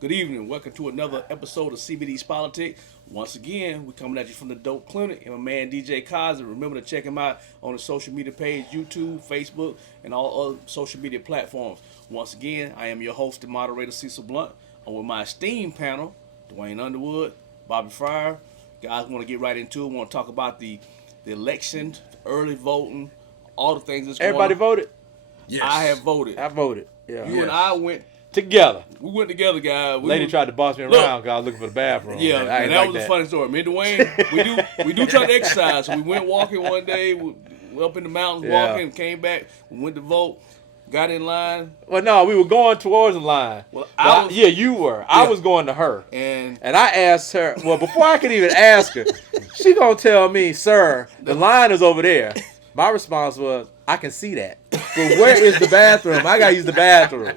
Good evening. Welcome to another episode of CBD's Politics. Once again, we're coming at you from the Dope Clinic and my man DJ Kaiser. Remember to check him out on the social media page, YouTube, Facebook, and all other social media platforms. Once again, I am your host and moderator, Cecil Blunt. I'm with my esteemed panel, Dwayne Underwood, Bobby Fryer. Guys, want to get right into it. We want to talk about the election, early voting, all the things that's going on. Everybody voted? Yes. I have voted. I voted. Yeah. You and I went together. We went together, guys. Lady tried to boss me around because I was looking for the bathroom. Yeah, and that was a funny story. Me and Dwayne, we do try to exercise. So we went walking one day, we up in the mountains walking, came back, we went to vote, got in line. Well, no, we were going towards the line. Well, you were. Yeah. I was going to her. And I asked her, well, before I could even ask her, she going to tell me, sir, the line is over there. My response was, I can see that. But where is the bathroom? I got to use the bathroom.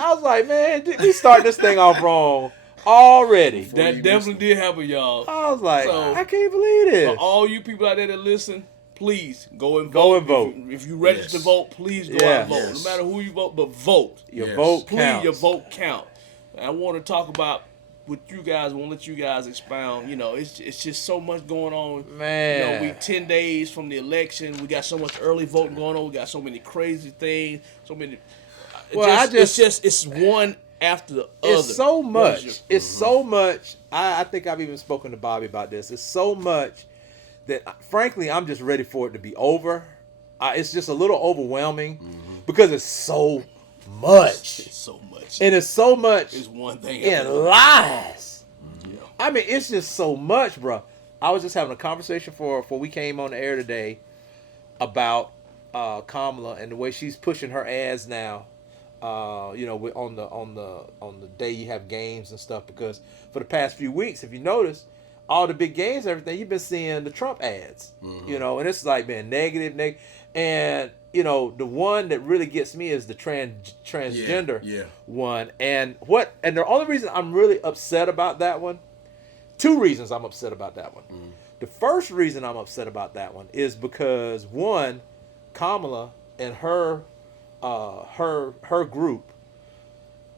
I was like, man, we start this thing off wrong already. That definitely did happen, y'all. I was like, I can't believe this. For all you people out there that listen, please go and vote. If you register to vote, please go out and vote. No matter who you vote, but vote. Your vote please, counts. Your vote count. And I want to talk about with you guys. I want to let you guys expound. You know, it's just so much going on. Man. You know, we 10 days from the election. We got so much early voting going on. We got so many crazy things. So many. Well, it's one after the other. It's so much. It's so much. I think I've even spoken to Bobby about this. It's so much that, frankly, I'm just ready for it to be over. It's just a little overwhelming because it's so much. It's so much. And it's so much. It's one thing. In lies. Yeah. I mean, it's just so much, bro. I was just having a conversation before we came on the air today about Kamala and the way she's pushing her ads now. On the day you have games and stuff, because for the past few weeks, if you notice, all the big games, everything, you've been seeing the Trump ads, and it's like been negative, and the one that really gets me is the transgender one, and the only reason I'm really upset about that one, two reasons I'm upset about that one. The first reason I'm upset about that one is because one, Kamala and her group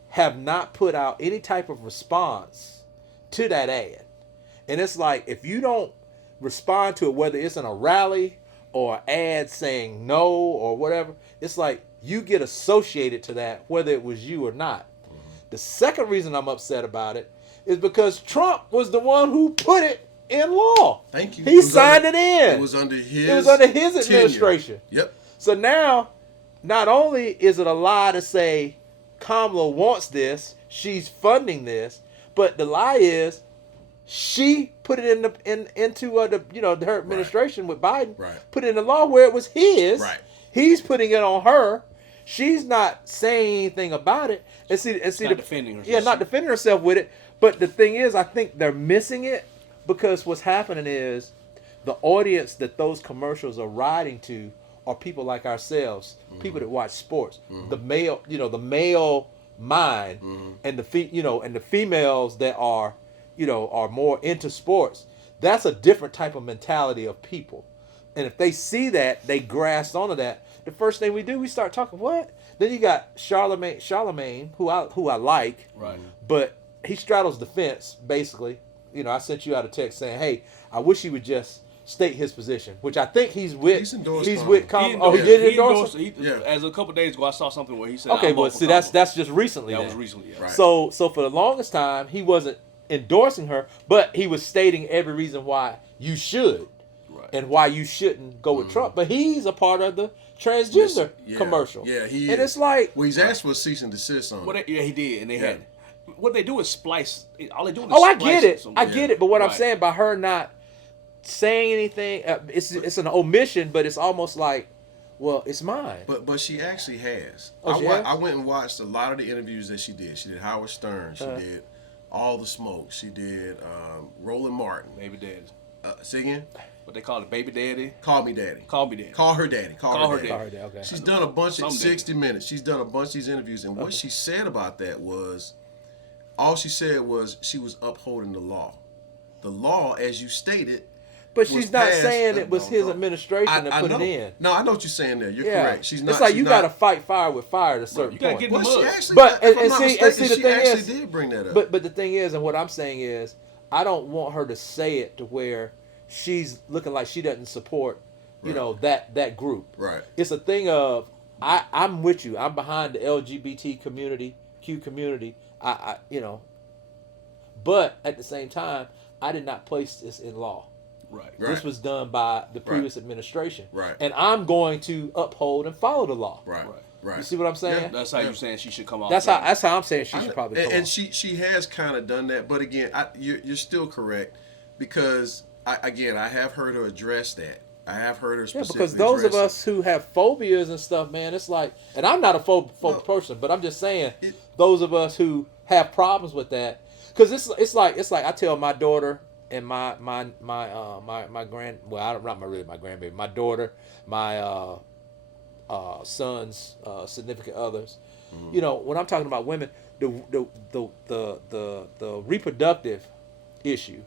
have not put out any type of response to that ad. And it's like, if you don't respond to it, whether it's in a rally or an ad saying no or whatever, it's like you get associated to that, whether it was you or not. The second reason I'm upset about it is because Trump was the one who put it in law. Thank you. He signed it in. It was under his administration. Yep. So now, not only is it a lie to say Kamala wants this, she's funding this, but the lie is she put it into her administration with Biden. Right. Put it in the law where it was his. Right. He's putting it on her. She's not saying anything about it. Not defending herself. Yeah, not defending herself with it. But the thing is, I think they're missing it because what's happening is the audience that those commercials are riding to are people like ourselves, people that watch sports, the male mind, and the females that are more into sports. That's a different type of mentality of people, and if they see that, they grasp onto that. The first thing we do, we start talking. What? Then you got Charlemagne, who I like, right? But he straddles the fence. Basically, I sent you out a text saying, "Hey, I wish he would just state his position," which I think he's with. He's with Kamala. He did endorse. As a couple days ago, I saw something where he said, "Okay, well, see, that's just recently." That was recently. Yeah. Right. So for the longest time, he wasn't endorsing her, but he was stating every reason why you should, and why you shouldn't go with Trump. But he's a part of the transgender commercial. Yeah, he. And it's like, well, he's asked for a cease and desist on it. Yeah, he did, and they had. What they do is splice. All they do is. I get it. I get it. But what I'm saying by her not saying anything, it's an omission, but it's almost like, well, it's mine. But she actually has. Oh, I went and watched a lot of the interviews that she did. She did Howard Stern. She did All the Smoke. She did Roland Martin. Baby Daddy. Say again? What they call it, Baby Daddy? Call Me Daddy. Call Me Daddy. Call her Daddy. Call her Daddy. Okay. She's done a bunch of 60 Minutes. She's done a bunch of these interviews, and what she said about that was, all she said was she was upholding the law. The law, as you stated, But she's not passed- saying it was his no. administration that put know. it in. No, I know what you're saying there. You're Yeah, correct. She's not. It's like she's you not, got to fight fire with fire at a certain You gotta point. get in the Well, she mud. actually, But if I'm and not see, mistaken, the she thing actually is, did bring that up. but the thing is, and what I'm saying is, I don't want her to say it to where she's looking like she doesn't support, you know, that group. Right. It's a thing of I'm with you. I'm behind the LGBT community, Q community. I you know, but at the same time, I did not place this in law. Right. This was done by the previous administration. Right. And I'm going to uphold and follow the law. Right. Right. Right. You see what I'm saying? Yeah. That's how you're saying she should come off. That's how I'm saying she should probably come And off. she has kind of done that, but again, you're still correct because I have heard her address that. I have heard her Yeah, specifically because those of address us who have phobias and stuff, man, it's like, and I'm not a phobic person, but I'm just saying, those of us who have problems with that, because it's like I tell my daughter and my grand, well, I'm not really my grandbaby, my daughter, my son's significant others, you know, when I'm talking about women, the reproductive issue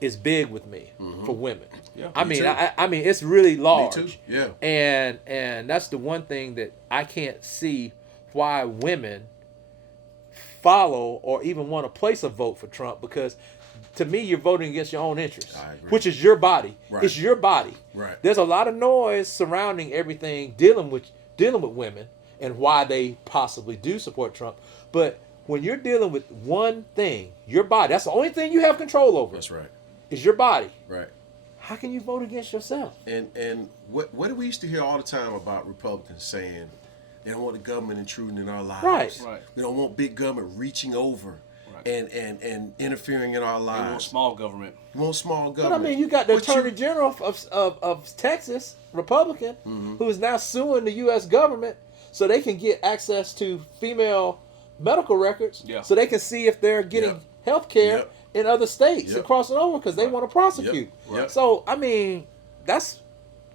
is big with me for women. Yeah, I me mean, too. I mean, it's really large. Me too. Yeah. And that's the one thing that I can't see why women follow or even want to place a vote for Trump, because to me, you're voting against your own interests, I agree. which is your body. Right. It's your body. Right. There's a lot of noise surrounding everything dealing with women and why they possibly do support Trump. But when you're dealing with one thing, your body, that's the only thing you have control over. That's right. Is your body. Right. How can you vote against yourself? And what do we used to hear all the time about Republicans saying they don't want the government intruding in our lives. Right. Right. We don't want big government reaching over Right. and interfering in our They want lives. small government. We want small But I government. mean, you got the But Attorney General of Texas, Republican, who is now suing the U.S. government so they can get access to female medical records, Yeah. so they can see if they're getting Yep. health care Yep. in other states Yep. and crossing over because they want to prosecute. Yep. Yep. So, I mean, that's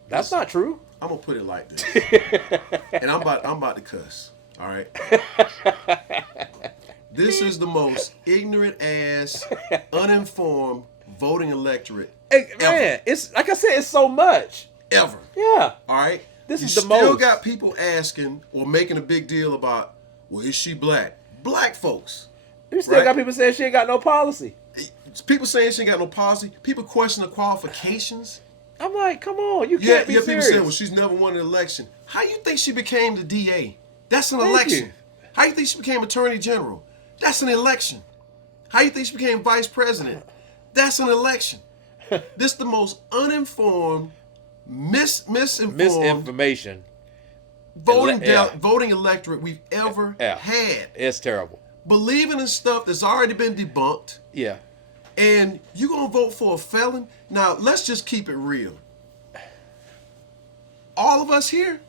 not true. I'm gonna put it like this, and I'm about to cuss. All right. This is the most ignorant ass, uninformed voting electorate Hey, man, it's like I said, it's so much. ever. Yeah. All right. This you is the still most. got people asking or making a big deal about, well, is she black? Black folks. You still Right. got people saying she ain't got no policy. People saying she ain't got no policy. People question the qualifications. I'm like, come on, you Yeah, can't be people serious. saying, well, she's never won an election. How you think she became the DA? That's an Thank election. you. How you think she became Attorney General? That's an election. How you think she became Vice President? That's an election. This the most uninformed, misinformed Misinformation. voting electorate we've ever Yeah. had. It's terrible. Believing in stuff that's already been debunked, Yeah. and you gonna vote for a felon? Now let's just keep it real. All of us here,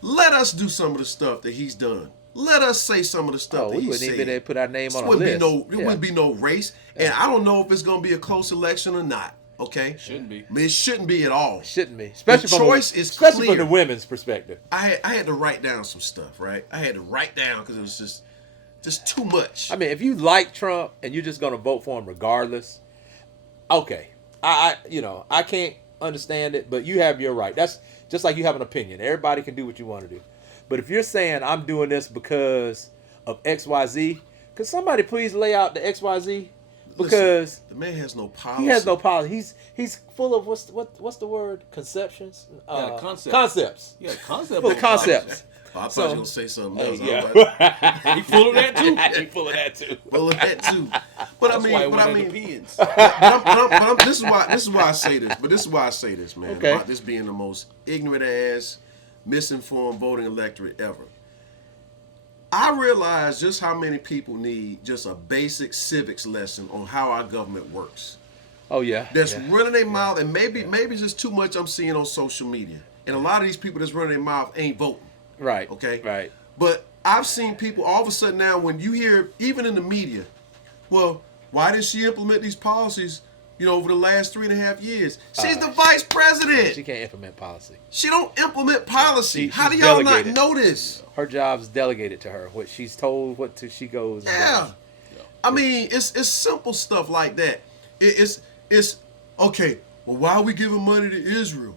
let us do some of the stuff that he's done. Let us say some of the stuff Oh, that we he wouldn't said. even be able to put our name on a Wouldn't list. be no, it Yeah. wouldn't be no race, and I don't know if it's gonna be a close election or not. Okay, Shouldn't be. I mean, it shouldn't be at all. Shouldn't be. Especially The from choice is especially clear. from the women's perspective. I had to write down some stuff, right? I had to write down because it was just too much. I mean, if you like Trump and you're just gonna vote for him regardless, okay. I can't understand it, but you have your right. That's just like you have an opinion. Everybody can do what you want to do. But if you're saying I'm doing this because of XYZ, could somebody please lay out the XYZ? Because Listen, the man has no policy. he has no policy. He's full of what's the word? Conceptions? Yeah, concepts. Concepts. Yeah, concept. Full of of concepts. Oh, I thought So- you were gonna say something else. Yeah. I was like, He full of that too. He full of that too. well, that too. But That's why he I went mean, under pens. this is why I say this. But this is why I say this, man. Okay. About this being the most ignorant ass, misinformed voting electorate ever. I realize just how many people need just a basic civics lesson on how our government works. Oh yeah. That's yeah. running their mouth, and maybe it's just too much I'm seeing on social media. And a lot of these people that's running their mouth ain't voting. Right. Okay. Right. But I've seen people all of a sudden now, when you hear, even in the media, well, why did she implement these policies, over the last 3.5 years? She's the vice president. She can't implement policy. She don't implement policy. She's How do y'all delegated. not know this? Her job's delegated to her. What she's told, she goes. And Yeah. does. I mean, it's simple stuff like that. It's okay. well, why are we giving money to Israel?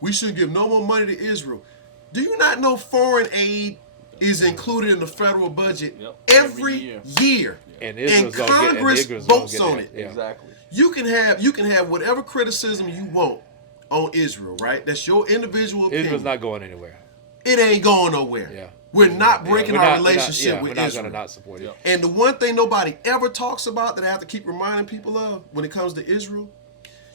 We shouldn't give no more money to Israel. Do you not know foreign aid is included in the federal budget every year? And Congress votes on it. Yeah. Exactly. You can have whatever criticism you want on Israel, right? That's your individual opinion. Israel's not going anywhere. It ain't going nowhere. Yeah. We're not breaking our relationship with We're not Israel. going to not support it. And the one thing nobody ever talks about that I have to keep reminding people of when it comes to Israel,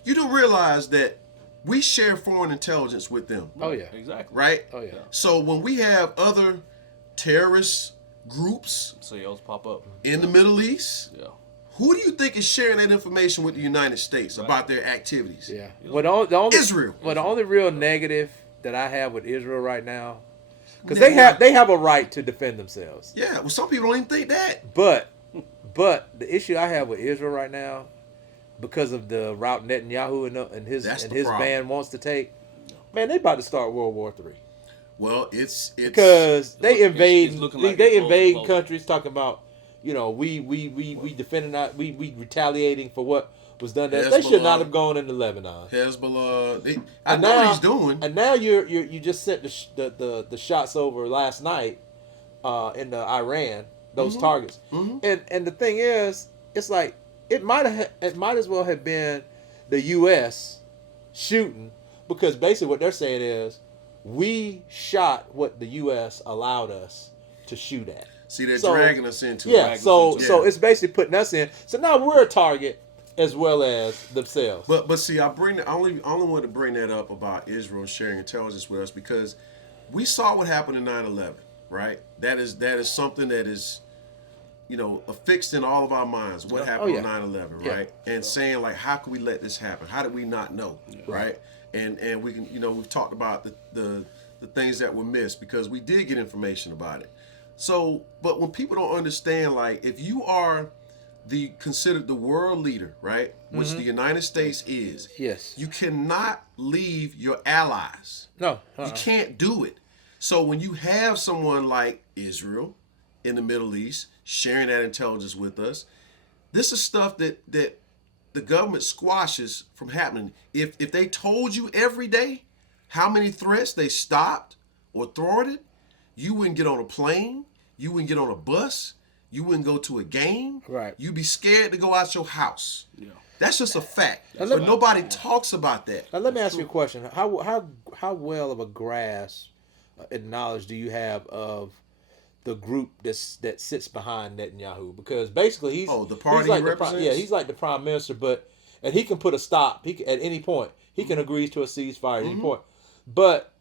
you do realize that we share foreign intelligence with them. Oh, yeah. Exactly. Right? Oh, yeah. So when we have other terrorist groups Sales pop up in the Middle East, yeah. who do you think is sharing that information with the United States about their activities? Yeah. Well, the only, Israel. Well, the only real negative that I have with Israel right now, because they have a right to defend themselves. Yeah. Well, some people don't even think that. But the issue I have with Israel right now, because of the route Netanyahu and his band wants to take, man, they about to start World War III. Well, it's because they invade like countries, talking about, we defending we retaliating for what was done. That they should not have gone into Lebanon. Hezbollah, I know what he's doing. And now you just sent the shots over last night in Iran, those targets. Mm-hmm. And the thing is, it's like it might as well have been the U.S. shooting, because basically what they're saying is we shot what the U.S. allowed us to shoot at. See, they're dragging us into it. So it's basically putting us in. So now we're a target as well as themselves. But see, I only want to bring that up about Israel sharing intelligence with us because we saw what happened in 9/11, right? That is something that is, affixed in all of our minds. What happened on 9/11, right? And saying like, how could we let this happen? How did we not know, right? And we can, we've talked about the things that were missed because we did get information about it. So, but when people don't understand, like, if you are considered the world leader, right, which the United States is, yes, you cannot leave your allies. No, you can't do it. So when you have someone like Israel in the Middle East sharing that intelligence with us, this is stuff that the government squashes from happening. If they told you every day how many threats they stopped or thwarted, you wouldn't get on a plane, you wouldn't get on a bus, you wouldn't go to a game. Right. You'd be scared to go out your house. Yeah. That's just a fact. But nobody talks about that. Now let me ask you a question. How well of a grasp and knowledge do you have of the group that sits behind Netanyahu? Because basically he's the party he's like he represents? he's like the prime minister, and he can put a stop. He can, at any point he can agree to a ceasefire at any point. But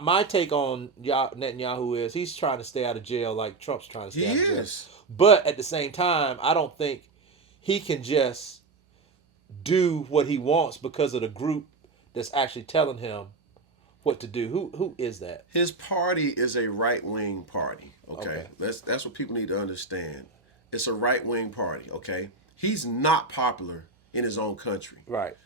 my take on Netanyahu is he's trying to stay out of jail like Trump's trying to stay out of jail. But at the same time, I don't think he can just do what he wants because of the group that's actually telling him what to do. Who is that? His party is a right-wing party, okay? That's what people need to understand. It's a right-wing party, okay? He's not popular in his own country. Right.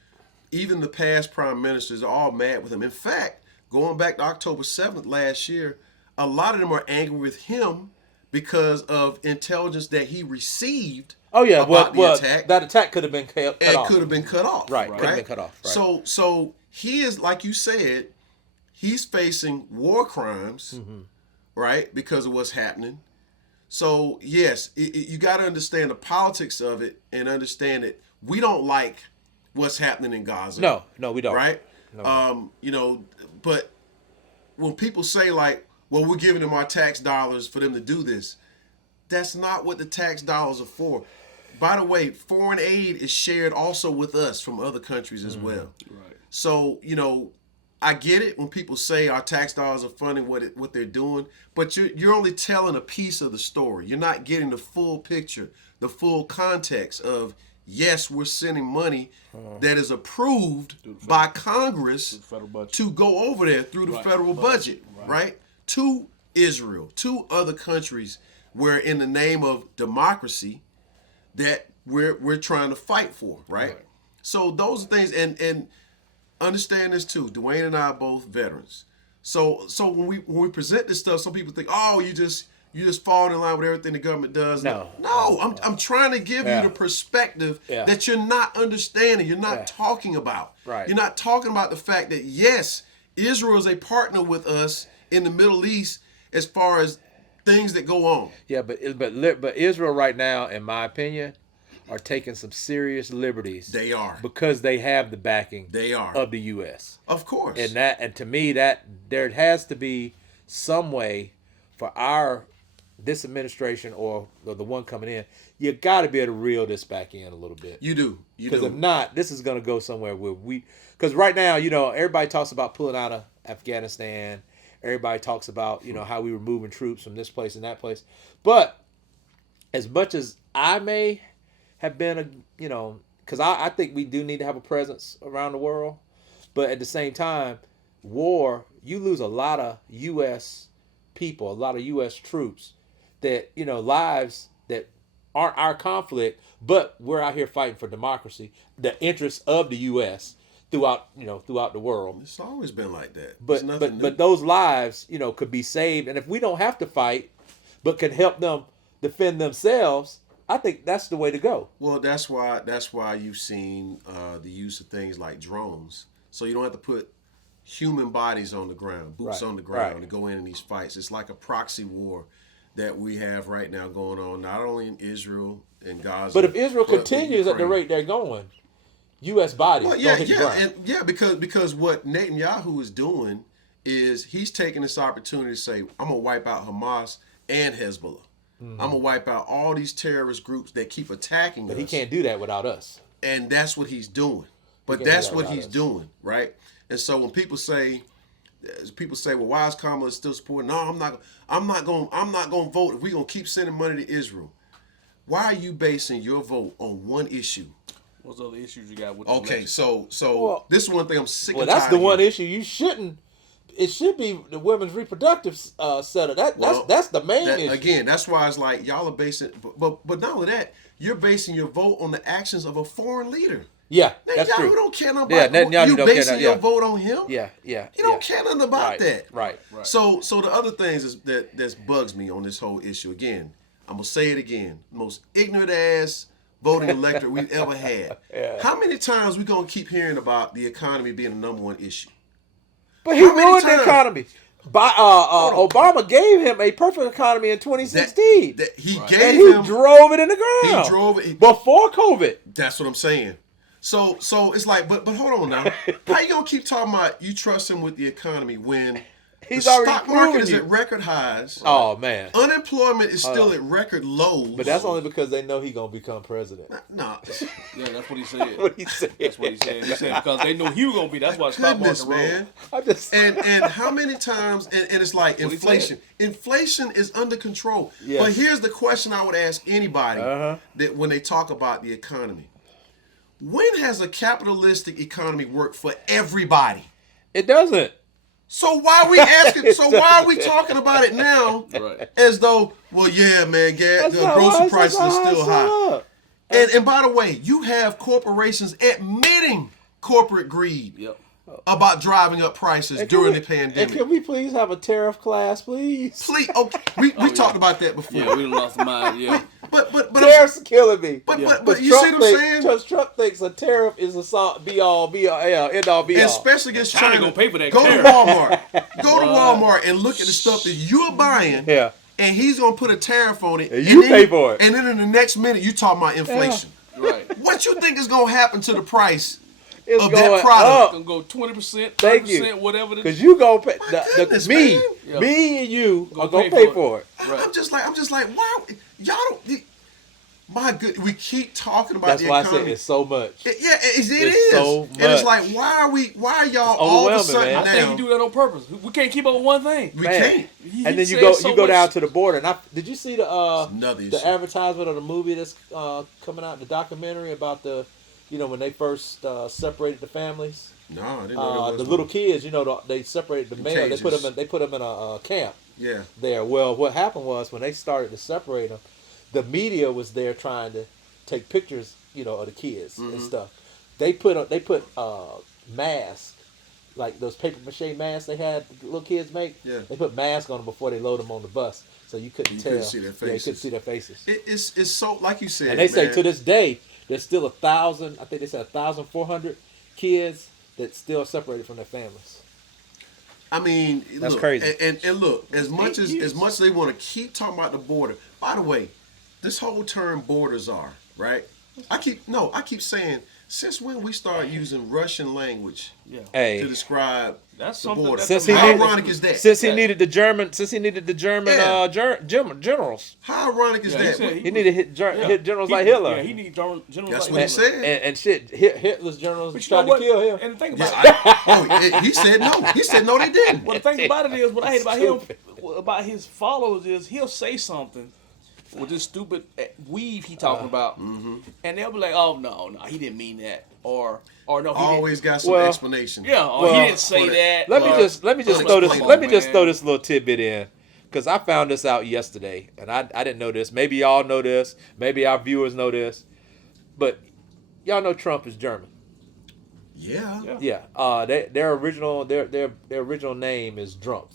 Even the past prime ministers are all mad with him. In fact, going back to October 7th last year, a lot of them are angry with him because of intelligence that he received about the attack. That attack could have been cut off. It could have been cut off. Right. Could have been cut off. Right. So he is, like you said, he's facing war crimes, right, because of what's happening. So, yes, you got to understand the politics of it and understand that we don't like what's happening in Gaza. No, we don't. Right? No. But when people say, like, well, we're giving them our tax dollars for them to do this, that's not what the tax dollars are for. By the way, foreign aid is shared also with us from other countries as well. Right. So, I get it when people say our tax dollars are funding what they're doing, but you're only telling a piece of the story. You're not getting the full picture, the full context of, yes, we're sending money that is approved by Congress to go over there through the federal budget, right? To Israel, to other countries where in the name of democracy that we're trying to fight for, right? So those are things, and understand this too. Dwayne and I are both veterans. So when we present this stuff, some people think, oh, you just fall in line with everything the government does. No. I'm trying to give you the perspective that you're not understanding. You're not talking about. Right. You're not talking about the fact that yes, Israel is a partner with us in the Middle East as far as things that go on. Yeah, but Israel right now, in my opinion, are taking some serious liberties. They are, because they have the backing. They are of the U.S. Of course. And to me, that there has to be some way for this administration or the one coming in. You got to be able to reel this back in a little bit. You do. Because if not, this is going to go somewhere where because right now, everybody talks about pulling out of Afghanistan. Everybody talks about, how we were moving troops from this place and that place. But as much as I may have been because I think we do need to have a presence around the world. But at the same time, war, you lose a lot of U.S. people, a lot of U.S. troops that, lives that aren't our conflict, but we're out here fighting for democracy, the interests of the U.S. throughout the world. It's always been like that. But those lives, could be saved. And if we don't have to fight, but can help them defend themselves, I think that's the way to go. Well, that's why you've seen the use of things like drones. So you don't have to put human bodies on the ground, boots on the ground to go in these fights. It's like a proxy war that we have right now going on, not only in Israel and Gaza. But if Israel continues at the rate they're going, U.S. bodies don't hit the ground. Because what Netanyahu is doing is he's taking this opportunity to say, I'm going to wipe out Hamas and Hezbollah. Mm-hmm. I'm going to wipe out all these terrorist groups that keep attacking us. But he can't do that without us. And that's what he's doing. But that's what he's doing, right? And so when people say, well, why is Kamala still supporting? No, I'm not going to vote if we're going to keep sending money to Israel. Why are you basing your vote on one issue? What's the other issues you got with Okay, so this is one thing I'm sick of. Well, that's the one issue you shouldn't. It should be the women's reproductive setup. That's the main issue. Again, that's why it's like y'all are basing, but not only that, you're basing your vote on the actions of a foreign leader. Yeah, that's true. You don't care nothing about you basing your vote on him. Yeah. You don't care nothing about that. Right. So the other things is that bugs me on this whole issue. Again, I'm gonna say it again. The most ignorant ass voting electorate we've ever had. Yeah. How many times we gonna keep hearing about the economy being the number one issue? But he ruined the economy. Obama gave him a perfect economy in 2016. He drove it in the ground. He drove it before COVID. That's what I'm saying. So it's like, but hold on now. How you gonna keep talking about you trust him with the economy when the stock market is at record highs? Oh man, unemployment is still at record lows. But that's only because they know he's gonna become president. No. Yeah, that's what he said. That's what he said. He said because they knew he was gonna be. That's why the stock market rose. And how many times? And it's like inflation. Inflation is under control. Yes. But here's the question I would ask anybody that when they talk about the economy. When has a capitalistic economy worked for everybody? It doesn't. So why are we asking? So why are we talking about it now? As though, well, yeah, man, the grocery prices are still high. And by the way, you have corporations admitting corporate greed about driving up prices during the pandemic. And can we please have a tariff class, please? Please. Okay, we talked about that before. Yeah, we lost mind. Yeah. But tariffs are killing me. But you see what I'm saying? Because Trump thinks a tariff is a end all be all. Especially against China. Gonna pay for that Go tariff. to Walmart. Go to Walmart and look at the stuff that you're buying. Yeah. And he's gonna put a tariff on it. And you pay for it. And then in the next minute, you talking about inflation. Yeah. Right. What you think is gonna happen to the price it's of that product? It's gonna go 20%, 30%, Thank you. whatever. Because you gonna pay. Me and you are gonna pay for it. Right. I'm just like, why y'all don't? My good, we keep talking about the economy. That's why I said it's so much. It is. So much. And it's like, why are y'all all of a sudden man. now? I think you do that on purpose. We can't keep up with one thing. We can't. And then you go down to the border. And did you see the advertisement of the movie that's coming out, the documentary about when they first separated the families? No, I didn't know that. The little kids, they separated the male. They put them in a camp. Yeah. There. Well, what happened was when they started to separate them, the media was there trying to take pictures, of the kids and stuff. They put masks, like those paper mache masks they had the little kids make. Yeah. They put masks on them before they load them on the bus. so you couldn't You tell. couldn't see their Yeah, you couldn't faces. see their faces. It's so, like you said, And they say man, to this day, there's still 1,000. I think they said 1,400 kids that still separated from their families. I mean, That's look, crazy. And look, as much as years. they want to keep talking about the border. By the way, this whole term borders are right. I keep saying, since when we start using Russian language Yeah. Hey, to describe That's the something. border? That's Since he How needed- ironic is that? since he needed the German, Yeah. generals, How ironic is Yeah, he that? said he needed to hit generals like Hitler. Yeah, he need generals That's like what he Hitler. said. And shit, Hitler's generals But you tried know what? to kill him. And the thing Yeah, about it, he said no. He said no, they didn't. well, the thing about it is, what I hate about him, Stupid. about his followers is he'll say something with this stupid weave he talking about, and they'll be like, "Oh no, he didn't mean that," or no, he Always got some Well, explanation. didn't. Yeah, or Well, he didn't say for that. Let me or- just throw this. Unexplainable, Let me just man. throw this little tidbit in, because I found this out yesterday, and I didn't know this. Maybe y'all know this. Maybe our viewers know this, but y'all know Trump is German. Yeah, Yeah. Yeah. Their original name is Drumpf.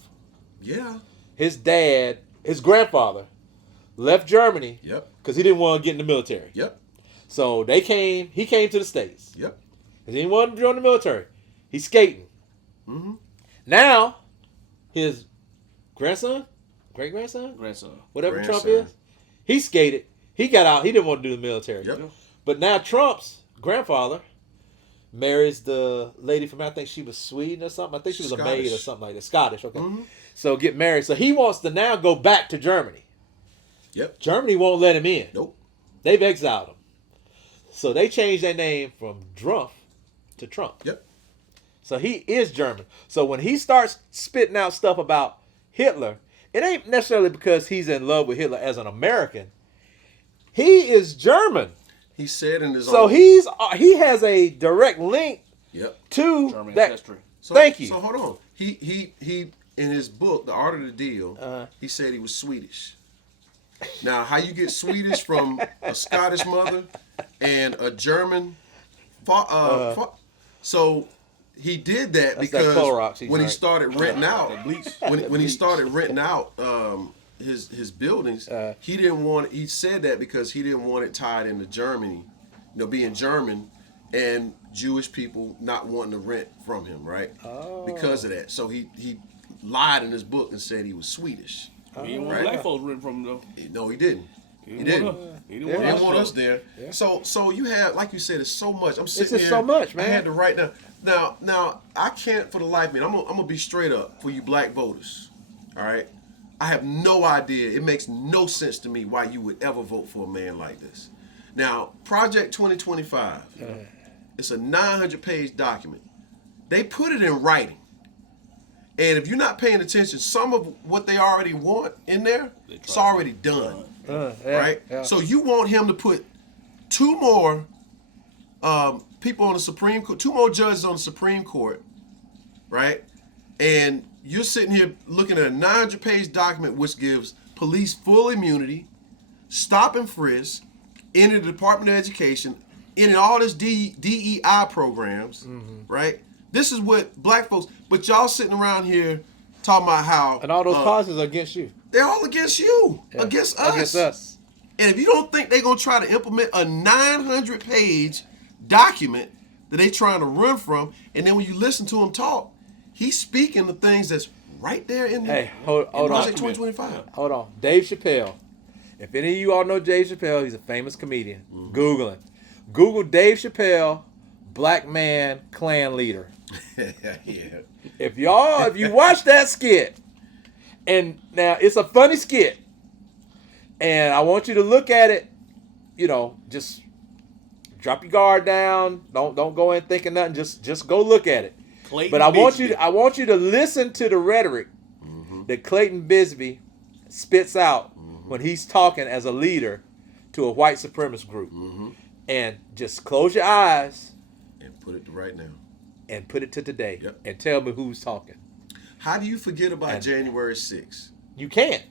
yeah, His dad, his grandfather, left Germany yep, because he didn't want to get in the military. yep, So he came to the States. yep. Because he didn't want to join the military. He's skating. Mm-hmm. Now, his grandson, great-grandson, grandson. whatever Trump Grandson. is, he skated. He got out. He didn't want to do the military. Yep. But now Trump's grandfather marries the lady from, I think she was Sweden or something. I think she was a maid or Scottish. something like that. Scottish, okay. Mhm. So get married. So he wants to now go back to Germany. Yep. Germany won't let him in. Nope. They've exiled him. So they changed their name from Drumpf to Trump. Yep. So he is German. So when he starts spitting out stuff about Hitler, it ain't necessarily because he's in love with Hitler as an American. He is German. He said in his So own. he has a direct link Yep. to German that. ancestry. So, Thank you. So hold on. He in his book, The Art of the Deal, Uh-huh. he said he was Swedish. Now, how you get Swedish from a Scottish mother and a German? So he did that That's that because Clorox he when he drank. started renting out, The bleach. when he started renting out his buildings, he didn't want. He said that because he didn't want it tied into Germany, being German, and Jewish people not wanting to rent from him, right? Oh. Because of that. So he lied in his book and said he was Swedish. He didn't want Right. black folks written from him though. No, he didn't. He He didn't. want us. He didn't He want didn't us want to. us there. Yeah. So you have, like you said, it's so much. I'm sitting just here. so much, man. I had to write down. Now I can't for the life of me. I'm gonna be straight up for you black voters. All right. I have no idea. It makes no sense to me why you would ever vote for a man like this. Now, Project 2025. It's a 900-page document. They put it in writing. And if you're not paying attention, some of what they already want in there, it's already done. Yeah, Right? yeah. So you want him to put two more people on the Supreme Court, two more judges on the Supreme Court, right? And you're sitting here looking at a 900-page document which gives police full immunity, stop and frisk, in the Department of Education, in all this DEI programs, right? This is what black folks, but y'all sitting around here talking about how And all those policies are against you. they're all against you, Yeah. against us. Against us. And if you don't think they're gonna try to implement a 900-page document that they trying to run from, and then when you listen to him talk, he's speaking the things that's right there in the Hey, hold on. Project 2025. Hold on. Dave Chappelle. If any of you all know Dave Chappelle, he's a famous comedian. Google him. Google Dave Chappelle, black man Klan leader. Yeah. If you watch that skit, and now it's a funny skit, and I want you to look at it, just drop your guard down. Don't go in thinking nothing. Just go look at it. Clayton But I want Bigsby. you to listen to the rhetoric that Clayton Bisbee spits out when he's talking as a leader to a white supremacist group. And just close your eyes And put it to right now. and put it to today. Yep. And tell me who's talking. How do you forget about And- January 6th? You can't.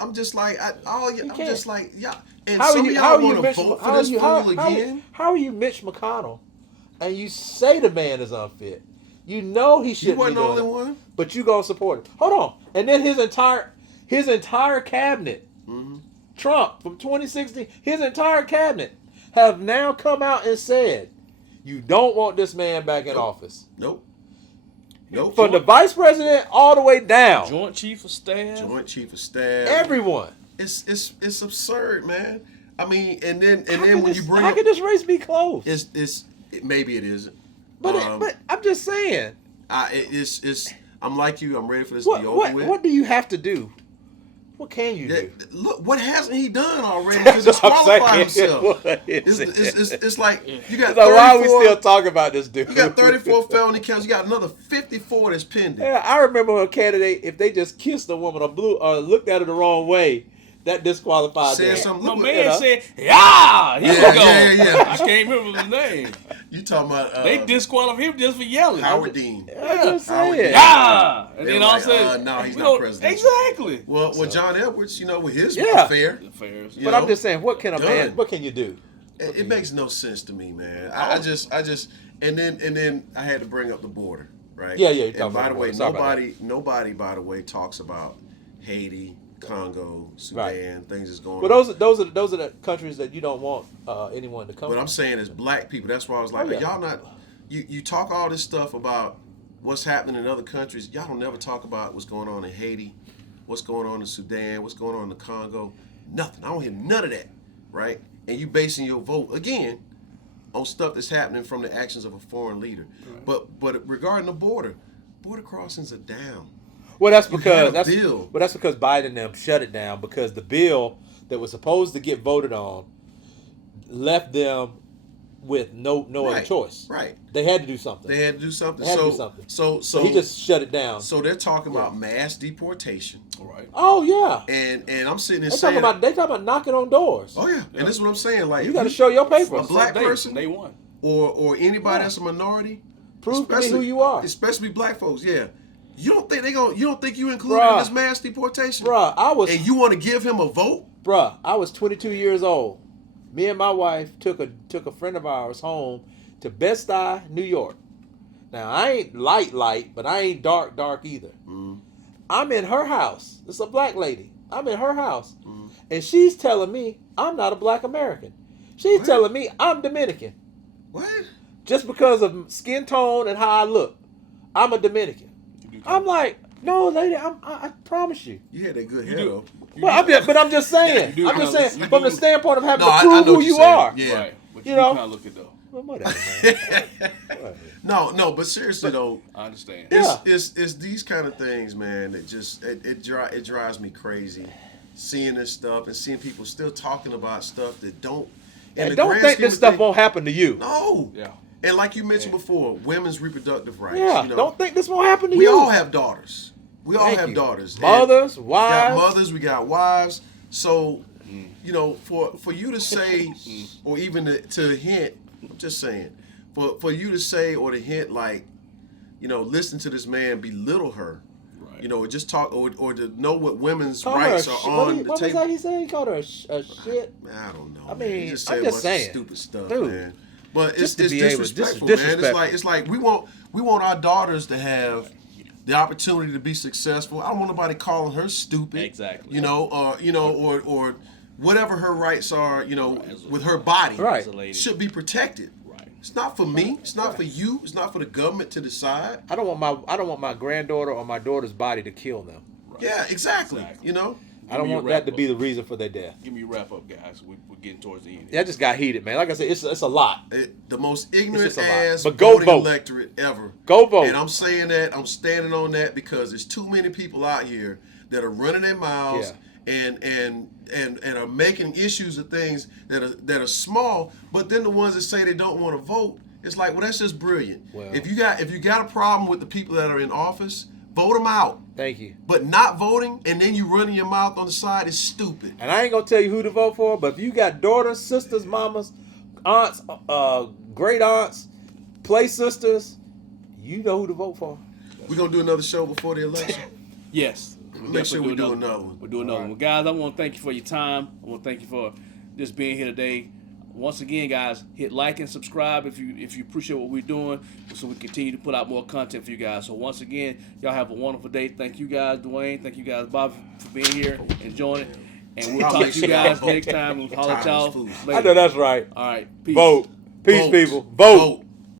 I'm just like, I'm can't. just like, yeah. And How some are of you? How y'all are you, want to Mitch? vote How for are this you? fool again? How are you, Mitch McConnell? And you say the man is unfit. You know he You shouldn't. wasn't be the doing only it, one. but you gonna support him. Hold on. And then His entire cabinet, Trump from 2016, his entire cabinet have now come out and said, you don't want this man back in office. Nope. From the vice president all the way down. Joint chief of staff. Everyone. It's absurd, man. I mean, and then when you bring how could this race be close? Maybe it isn't. But I'm just saying. I'm like you. I'm ready for this to be over with. What do you have to do? What can you do? Look, what hasn't he done already to disqualify himself? It's like you got. So why are we still talking about this dude? You got 34 felony counts. You got another 54 that's pending. Yeah, I remember a candidate, if they just kissed a woman or looked at her the wrong way, that disqualified them. Something. My man said, "Yeah, here we go." Yeah. I can't remember his name. You talking about? They disqualified him just for yelling. Howard Dean. I'm just saying. Yeah, and then all of a sudden, no, he's not president. Exactly. Well, John Edwards, with his affair. But I'm just saying, what can a man? What can you do? It makes no sense to me, man. I just, and then I had to bring up the border, right? Yeah. And by the way, nobody, by the way, talks about Haiti, Congo, Sudan, things that's going on. But those are the countries that you don't want anyone to come. But I'm saying as black people, that's why I was like, are y'all not? You talk all this stuff about what's happening in other countries. Y'all don't never talk about what's going on in Haiti, what's going on in Sudan, what's going on in the Congo. Nothing. I don't hear none of that, right? And you basing your vote again on stuff that's happening from the actions of a foreign leader. Right. But regarding the border crossings are down. Well, that's because Biden and them shut it down because the bill that was supposed to get voted on left them with no other choice. Right. They had to do something. So he just shut it down. So they're talking about mass deportation. Right. Oh yeah. And I'm sitting there saying they talking about knocking on doors. Oh yeah. And this is what I'm saying. Like you got to show your papers. A black person, they won. Or anybody that's a minority, prove to me who you are. Especially black folks. Yeah. You don't think you don't think you included in this mass deportation? Bruh, and you want to give him a vote? Bruh, I was 22 years old. Me and my wife took a friend of ours home to Bed-Stuy, New York. Now I ain't light, but I ain't dark either. Mm. I'm in her house. It's a black lady. I'm in her house, and she's telling me I'm not a black American. She's telling me I'm Dominican. What? Just because of skin tone and how I look, I'm a Dominican. I'm like, no, lady, I promise you. You had that good hair, though. But I'm just saying. From the standpoint of having to prove who you are. Yeah. Right. But you kind of look it though. Well, whatever, man. No, but seriously though, I understand. It's these kind of things, man, that just it drives me crazy. Seeing this stuff and seeing people still talking about stuff that don't. And don't think this stuff won't happen to you. No. Yeah. And like you mentioned before, women's reproductive rights. Yeah, don't think this won't happen to you. We all have daughters. Daughters. Mothers, wives. We got mothers, we got wives. So, for you to say, or even to hint, I'm just saying, for you to say or to hint like, listen to this man belittle her, right. Or just talk, or to know what women's rights are on the table. What was that he said? He called her a shit? I don't know. I mean, I'm just saying. Stupid stuff, dude. Man. But it's disrespectful, man. It's like we want our daughters to have the opportunity to be successful. I don't want nobody calling her stupid. Exactly. Or whatever her rights are, with her body. Right. Should be protected. Right. It's not for me. It's not for you. It's not for the government to decide. I don't want my granddaughter or my daughter's body to kill them. Right. Yeah, exactly. I don't want that to be the reason for their death. Give me a wrap up, guys. We're getting towards the end. Yeah, I just got heated, man. Like I said, it's a lot. The most ignorant ass voting vote. Electorate ever. Go vote. And I'm saying that, I'm standing on that because there's too many people out here that are running their mouths and are making issues of things that are small, but then the ones that say they don't want to vote, it's like, well, that's just brilliant. Well, if you got a problem with the people that are in office, vote them out. Thank you. But not voting and then you running your mouth on the side is stupid. And I ain't gonna tell you who to vote for, but if you got daughters, sisters, mamas, aunts, great aunts, play sisters, you know who to vote for. We're gonna do another show before the election. Yes. Make sure we do another one. We'll do another one. Guys, I want to thank you for your time. I want to thank you for just being here today. I once again, guys, hit like and subscribe if you appreciate what we're doing, so we continue to put out more content for you guys. So once again, y'all have a wonderful day. Thank you guys, Dwayne. Thank you guys, Bob, for being here and joining. And we'll talk to you guys next time. We'll holler at y'all later. I know that's right. All right. Peace. Vote. Peace, Vote. people. Vote.